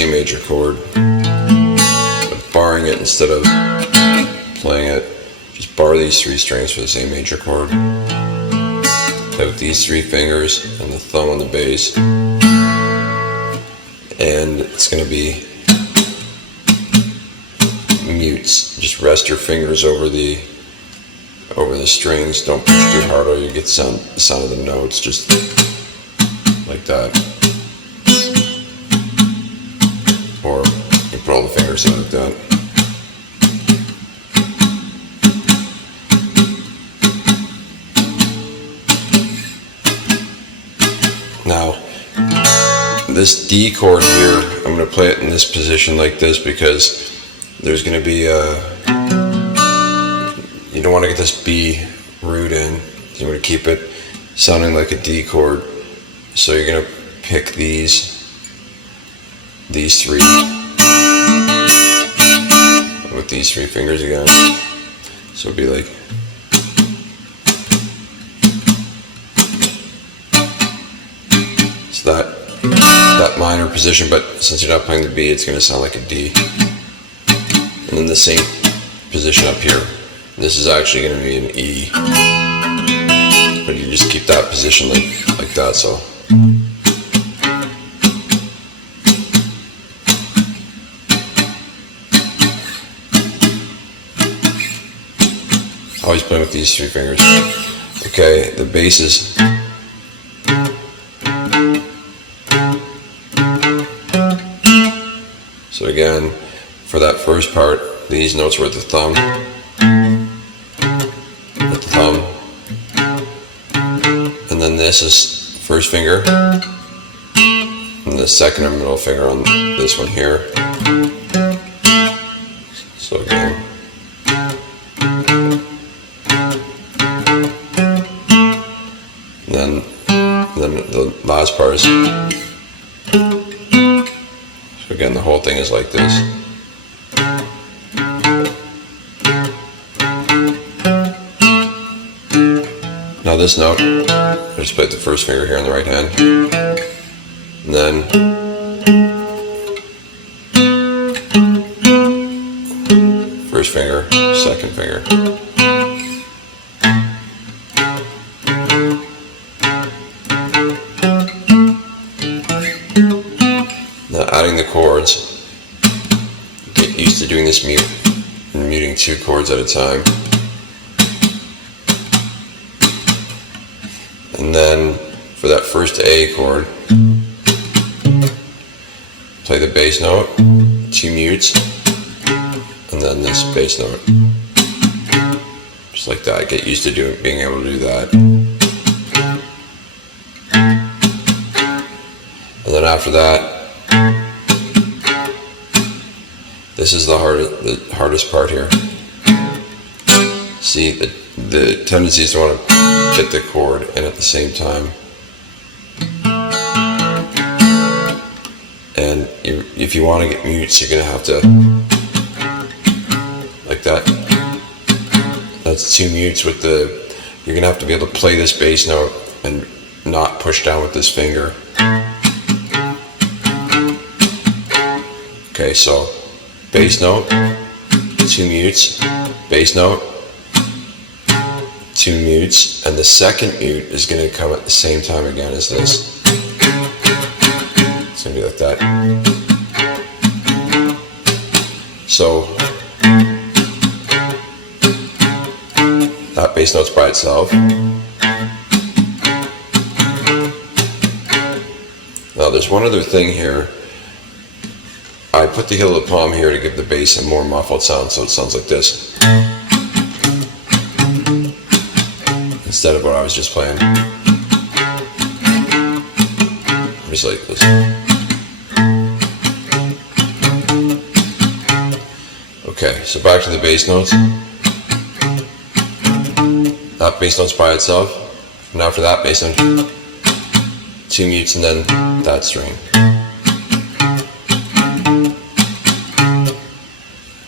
A major chord, but barring it instead of playing it, just bar these 3 strings for the same major chord. Play with these 3 fingers and the thumb on the bass, and it's going to be mutes. Just rest your fingers over the strings. Don't push too hard or you get the sound of the notes, just like that. Or you put all the fingers in like that. Now, this D chord here, I'm going to play it in this position like this because there's going to be you don't want to get this B root in. You want to keep it sounding like a D chord. So you're going to pick these 3 with these 3 fingers again. So it'll be like, so that minor position, but since you're not playing the B, it's going to sound like a D. And then the same position up here. This is actually going to be an E, but you just keep that position like that. So always playing with these 3 fingers. Okay, the bass is so again, for that first part, these notes were at the thumb, and then this is first finger, and the second and middle finger on this one here. So again, and then the last part is, so again, the whole thing is like this. Now this note, I just played the first finger here on the right hand, and then first finger, second finger. Now adding the chords, get used to doing this mute and muting 2 chords at a time. And then for that first A chord, play the bass note, 2 mutes, and then this bass note. Just like that. Get used to being able to do that. And then after that, this is the hardest part here. See, the tendency is to want to hit the chord and at the same time. And if you want to get mutes, you're going to have to, like that. That's 2 mutes with you're going to have to be able to play this bass note and not push down with this finger. Okay, so bass note, 2 mutes, bass note, 2 mutes, and the second mute is going to come at the same time again as this. It's going to be like that. So that bass note's by itself. Now there's one other thing here. I put the heel of the palm here to give the bass a more muffled sound, so it sounds like this instead of what I was just playing. Just like this. Okay, so back to the bass notes. That bass note's by itself. Now for that bass note, 2 mutes and then that string.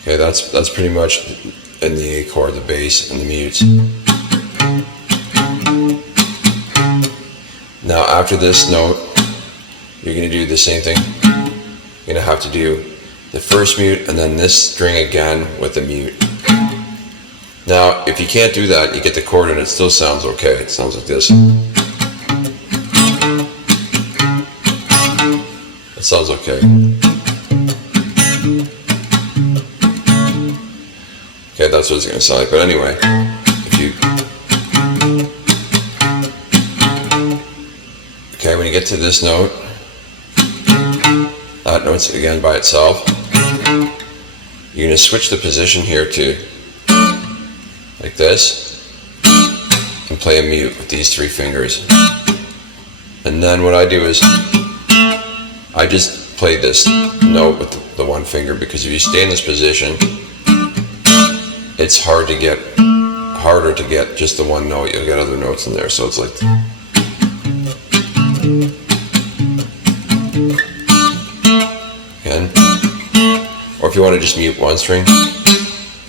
Okay, that's pretty much in the A chord, the bass and the mutes. Now after this note, you're going to do the same thing you're gonna have to do the first mute and then this string again with the mute. Now, if you can't do that, you get the chord and it still sounds okay. It sounds like this. It sounds okay. Okay, that's what it's going to sound like. But anyway, if you... Okay, when you get to this note, that note's again by itself. You're going to switch the position here to like this and play a mute with these 3 fingers. And then what I do is I just play this note with the 1 finger, because if you stay in this position, it's harder to get just the 1 note. You'll get other notes in there, so it's like again. Or if you want to just mute 1 string, you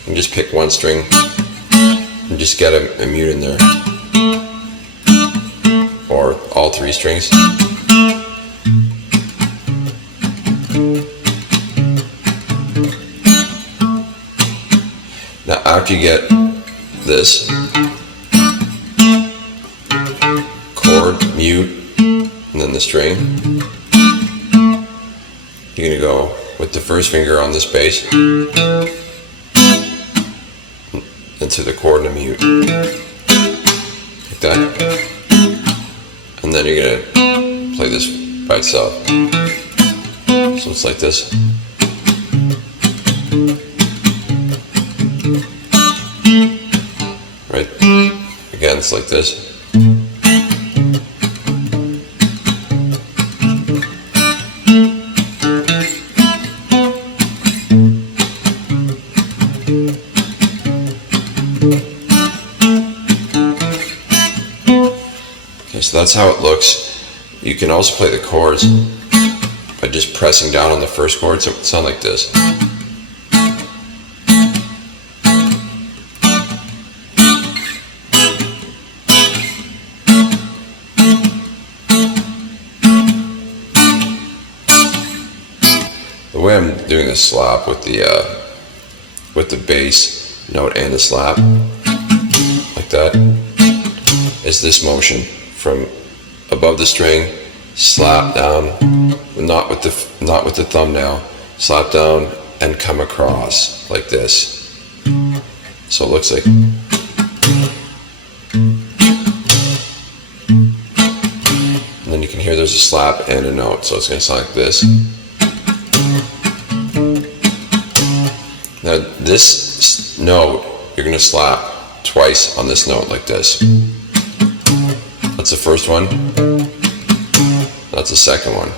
can just pick 1 string and just get a mute in there, or all 3 strings. Now after you get this chord, mute, and then the string, you're going to go with the first finger on this bass into the chord and a mute, like that. And then you're going to play this by itself. So it's like this. Right? Again, it's like this. Okay, so that's how it looks. You can also play the chords by just pressing down on the first chord, so it would sound like this. The way I'm doing the slap with the bass note and the slap, like that, is this motion from above the string, slap down, not with the thumbnail, slap down and come across like this. So it looks like. And then you can hear there's a slap and a note, so it's going to sound like this. Now this note, you're going to slap twice on this note like this. That's the first one. That's the second one.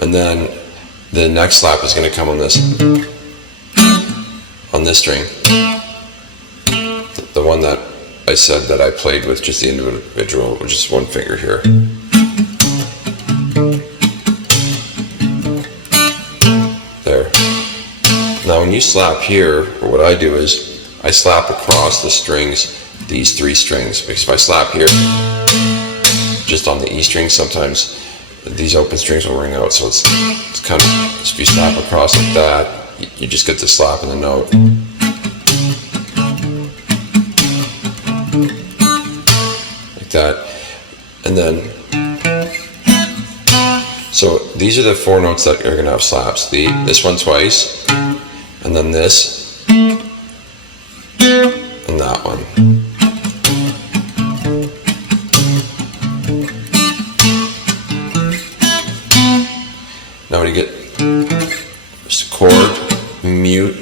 And then the next slap is going to come on this string. The one that I said that I played with just the individual, which is 1 finger here. There. Now when you slap here, or what I do is I slap across the strings, these 3 strings, because if I slap here just on the E string, sometimes these open strings will ring out, so it's kind of, if you slap across like that, you just get the slap in the note. Like that. And then, so these are the 4 notes that are going to have slaps. This one twice, and then this, and that one. Now when you get just chord, mute,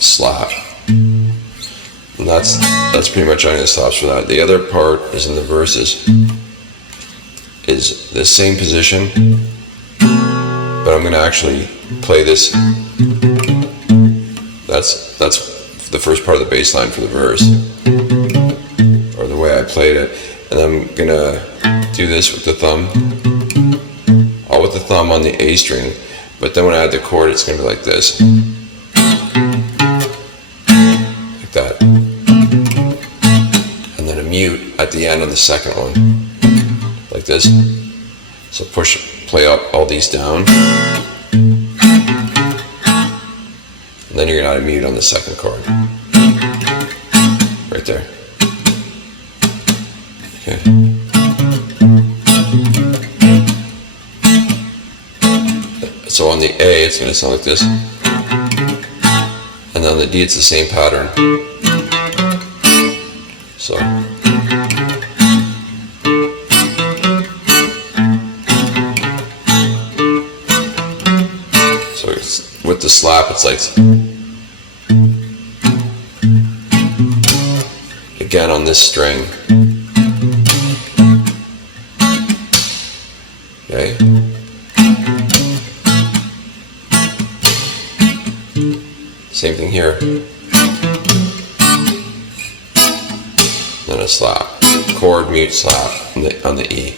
slap. And that's pretty much any of the slaps for that. The other part is in the verses. Is the same position, but I'm going to actually play this. That's the first part of the bass line for the verse, or the way I played it. And I'm going to do this with the thumb, all with the thumb on the A string, but then when I add the chord, it's going to be like this, like that, and then a mute at the end of the second one, like this. So play up all these down. And then you're going to add a mute on the second chord. Right there. Okay. So on the A, it's going to sound like this. And on the D, it's the same pattern. So. So with the slap, it's like. Again on this string. Okay. Same thing here. Then a slap. Chord, mute, slap on the E.